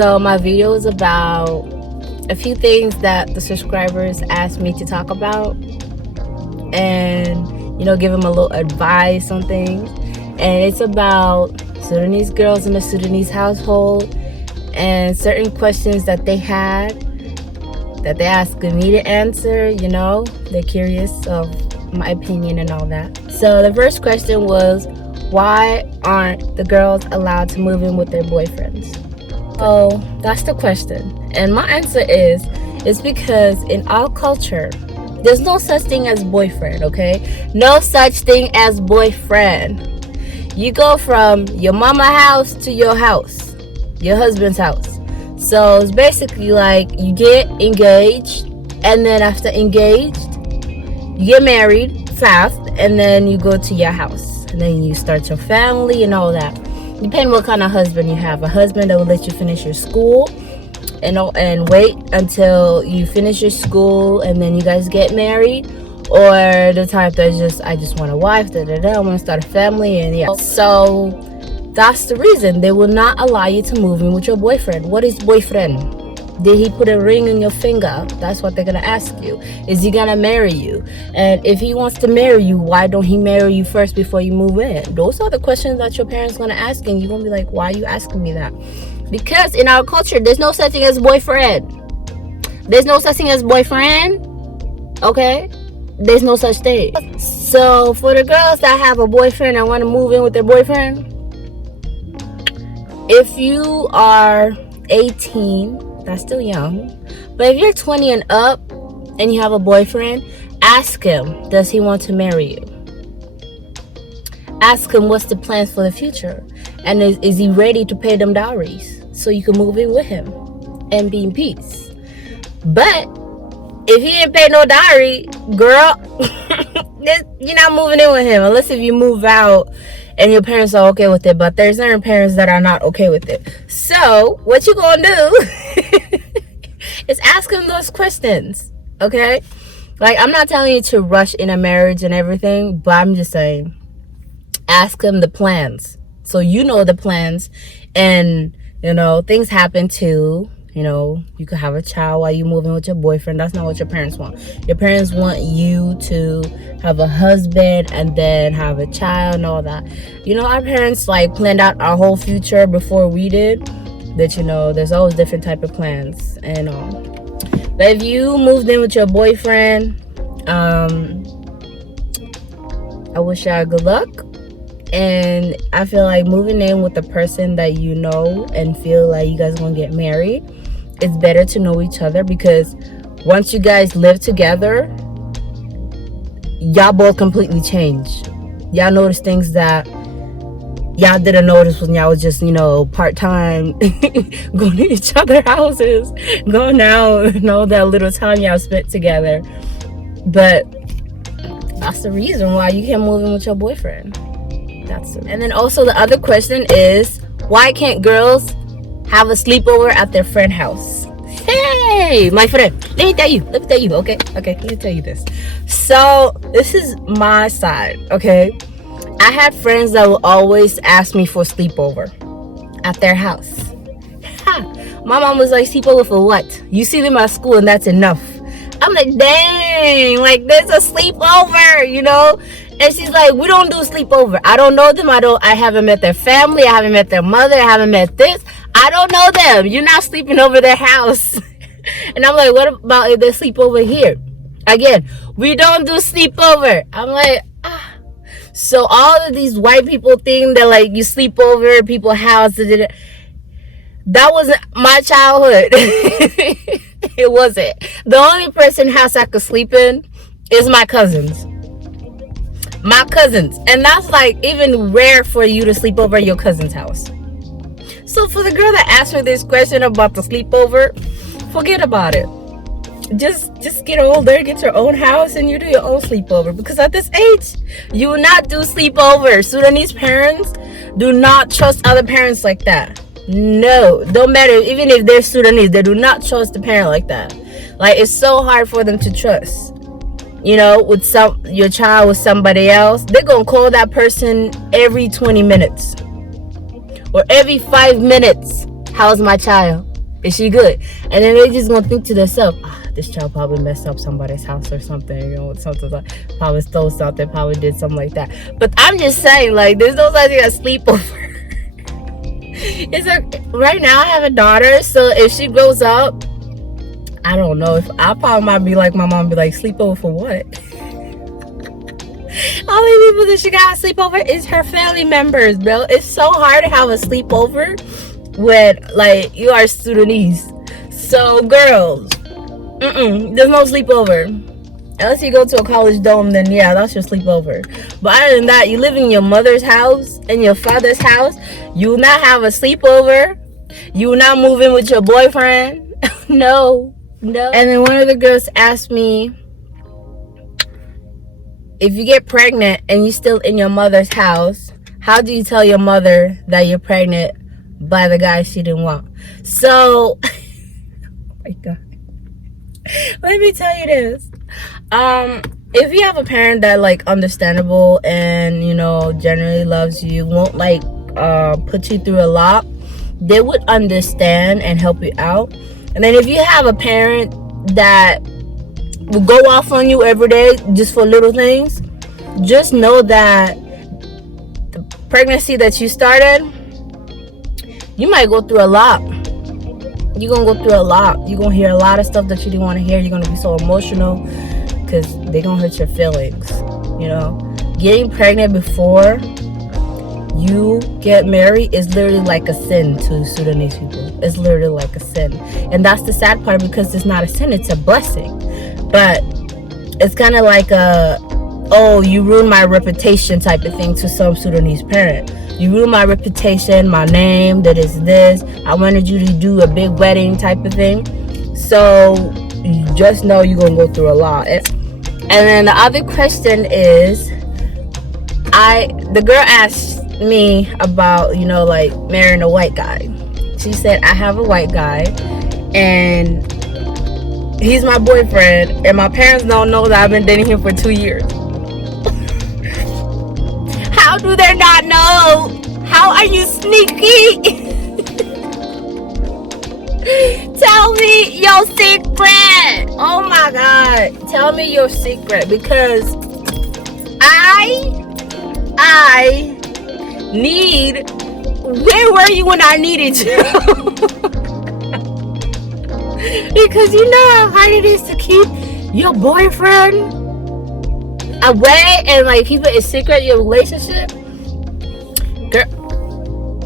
So my video is about a few things that the subscribers asked me to talk about, and give them a little advice on things. And it's about Sudanese girls in the Sudanese household and certain questions that they had that they asked me to answer. They're curious of my opinion and all that. So the first question was, why aren't the girls allowed to move in with their boyfriends? Oh, that's the question. And my answer is, it's because in our culture, there's no such thing as boyfriend, okay? No such thing as boyfriend. You go from your mama house to your house, your husband's house. So it's basically like you get engaged, and then after engaged, you get married fast, and then you go to your house, and then you start your family and all that. Depending what kind of husband you have. A husband that will let you finish your school and wait until you finish your school and then you guys get married, or the type that I just want a wife, I want to start a family, and yeah. So that's the reason they will not allow you to move in with your boyfriend. What is boyfriend? Did he put a ring on your finger? That's what they're gonna ask you. Is he gonna marry you? And if he wants to marry you, why don't he marry you first before you move in? Those are the questions that your parents gonna ask, and you're gonna be like, why are you asking me that? Because in our culture, there's no such thing as boyfriend. There's no such thing as boyfriend. Okay? There's no such thing. So for the girls that have a boyfriend and want to move in with their boyfriend, if you are 18, that's still young. But if you're 20 and up and you have a boyfriend, ask him, does he want to marry you? Ask him, what's the plans for the future? And is he ready to pay them dowries so you can move in with him and be in peace? But if he didn't pay no dowry, girl, you're not moving in with him unless if you move out and your parents are okay with it. But there's certain parents that are not okay with it. So what you gonna do is ask him those questions, okay? Like, I'm not telling you to rush in a marriage and everything, but I'm just saying, ask him the plans, so you know the plans. And things happen too. You could have a child while you moving with your boyfriend. That's not what your parents want. Your parents want you to have a husband and then have a child and all that. Our parents planned out our whole future before we did. That there's always different type of plans and all. But if you moved in with your boyfriend, I wish y'all good luck. And I feel like moving in with the person that you know and feel like you guys gonna get married, it's better to know each other, because once you guys live together, y'all both completely change. Y'all notice things that y'all didn't notice when y'all was just part-time going to each other's houses, going out, that little time y'all spent together. But that's the reason why you can't move in with your boyfriend. And then also the other question is, why can't girls have a sleepover at their friend's house? Hey, my friend, let me tell you, okay, let me tell you this. So this is my side, okay? I had friends that will always ask me for sleepover at their house. My mom was like, sleepover for what? You see them at school and that's enough. I'm like, dang, there's a sleepover, And she's like, we don't do sleepover. I don't know them. I haven't met their family. I haven't met their mother. I haven't met this. I don't know them. You're not sleeping over their house. And I'm like, what about if they sleep over here? Again, we don't do sleepover. I'm like, So all of these white people think that you sleep over at people's house. That wasn't my childhood. It wasn't. The only person's house I could sleep in is my cousins. And that's even rare for you to sleep over at your cousin's house. So for the girl that asked me this question about the sleepover, forget about it. Just get older, get your own house, and you do your own sleepover. Because at this age, you will not do sleepover. Sudanese parents do not trust other parents like that. No, don't matter. Even if they're Sudanese, they do not trust the parent like that. It's so hard for them to trust. With your child with somebody else, they're gonna call that person every 20 minutes or every 5 minutes. How's my child? Is she good? And then they just gonna think to themselves, this child probably messed up somebody's house or something, you know, something like, probably stole something, probably did something like that. But I'm just saying, like, there's no such thing as sleepover. It's like, right now I have a daughter, so if she grows up, I don't know, if I probably might be like my mom, be like, sleepover for what? Only people that she got a sleepover is her family members, bro. It's so hard to have a sleepover when, like, you are Sudanese. So girls, there's no sleepover unless you go to a college dorm. Then yeah, that's your sleepover. But other than that, you live in your mother's house and your father's house. You will not have a sleepover. You will not move in with your boyfriend. No. And then one of the girls asked me, if you get pregnant and you're still in your mother's house, how do you tell your mother that you're pregnant by the guy she didn't want? So, oh my God. Let me tell you this. If you have a parent that, like, understandable and, you know, generally loves you, won't, like, put you through a lot, they would understand and help you out. And then if you have a parent that will go off on you every day just for little things, just know that the pregnancy that you started, you might go through a lot. You're gonna go through a lot. You're gonna hear a lot of stuff that you didn't want to hear. You're gonna be so emotional because they're gonna hurt your feelings. You know, getting pregnant before you get married is literally like a sin to Sudanese people. It's literally like a sin, and that's the sad part, because it's not a sin, it's a blessing. But it's kind of like a, oh, you ruined my reputation type of thing to some Sudanese parent. You ruined my reputation, my name, that is this. I wanted you to do a big wedding type of thing. So you just know you're going to go through a lot. And then the other question is, the girl asked me about, you know, like, marrying a white guy. She said, I have a white guy and he's my boyfriend, and my parents don't know that I've been dating him for 2 years. How do they not know? How are you sneaky? Tell me your secret. Oh my God. Tell me your secret, because I need, where were you when I needed you? Because you know how hard it is to keep your boyfriend away and, like, keep it a secret, your relationship. Girl,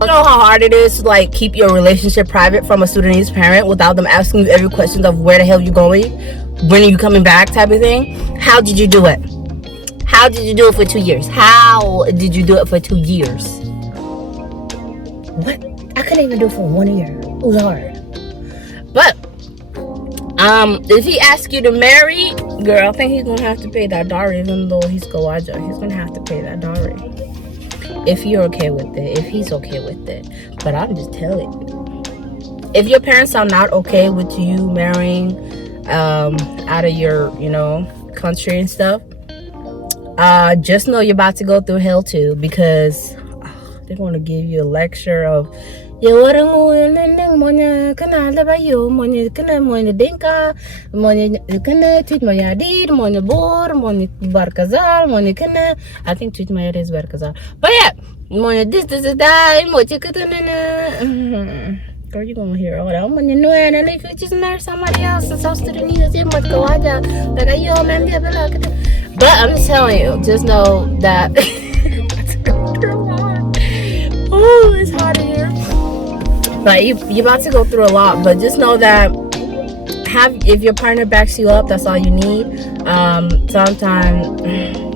you know how hard it is to, like, keep your relationship private from a Sudanese parent without them asking you every question of where the hell you going, when are you coming back type of thing. How did you do it? How did you do it for 2 years? How did you do it for 2 years? What? I couldn't even do it for 1 year. It was hard. But if he asks you to marry, girl, I think he's gonna have to pay that dowry. Even though he's Kawaja, he's gonna have to pay that dowry. If you're okay with it, if he's okay with it. But I'm just telling you, if your parents are not okay with you marrying out of your, you know, country and stuff, just know you're about to go through hell too, because they're gonna give you a lecture of, you orang nendeng monya kena leba yo monya kena monya denka monya kena tweet monya did monya bor monya barkazal monya kena, I think tweet monya is barkazal, but yeah, monya this that monya kena. Girl, you gonna hear all that. Monya no, and if you just marry somebody else, it's South Sudanese, you might go out there like yo man, but I'm just telling you, just know that. Oh, it's hard to hear. But you're about to go through a lot. But just know that if your partner backs you up, that's all you need. Sometimes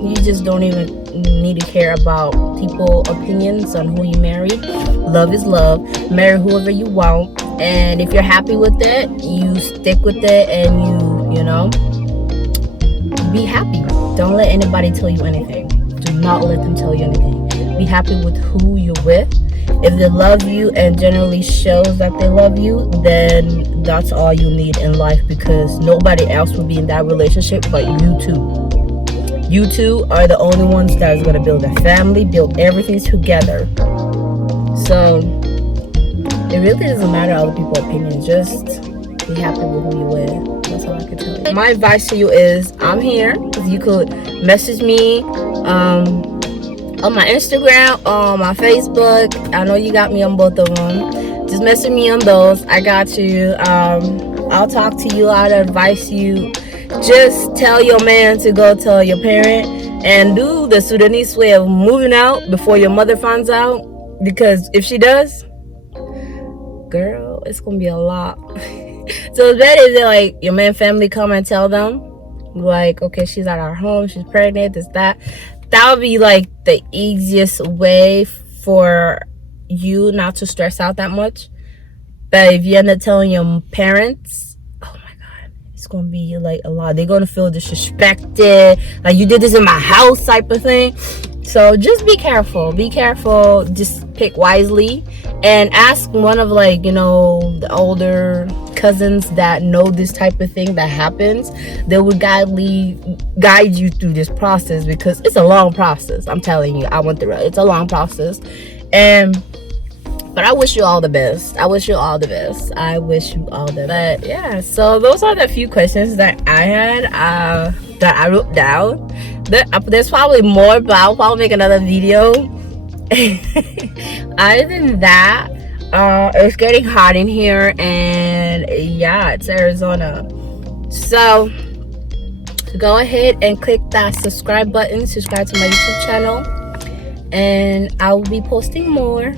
you just don't even need to care about people's opinions on who you marry. Love is love. Marry whoever you want. And if you're happy with it, you stick with it, and you know, be happy. Don't let anybody tell you anything. Do not let them tell you anything. Be happy with who you're with. If they love you and generally shows that they love you, then that's all you need in life, because nobody else will be in that relationship but you two. You two are the only ones that is going to build a family, build everything together. So it really doesn't matter other people's opinions. Just be happy with who you with. That's all I can tell you. My advice to you is I'm here. You could message me on my Instagram, on my Facebook. I know you got me on both of them. Just message me on those. I got you. I'll talk to you. I'll advise you. Just tell your man to go tell your parent and do the Sudanese way of moving out before your mother finds out. Because if she does, girl, it's gonna be a lot. So it's better if like your man family come and tell them, like, okay, she's at our home, she's pregnant, this, that. That would be like the easiest way for you not to stress out that much. But if you end up telling your parents, oh my god, it's gonna be like a lot. They're gonna feel disrespected, like you did this in my house type of thing. So just be careful. Just pick wisely and ask one of, like, you know, the older cousins that know this type of thing that happens. They would guide you through this process, because it's a long process. I'm telling you, I went through it. It's a long process. But I wish you all the best. But yeah, so those are the few questions that I had that I wrote down. There's probably more, but I'll probably make another video. Other than that, it's getting hot in here, and yeah, it's Arizona. So go ahead and click that subscribe button. Subscribe to my YouTube channel, and I will be posting more.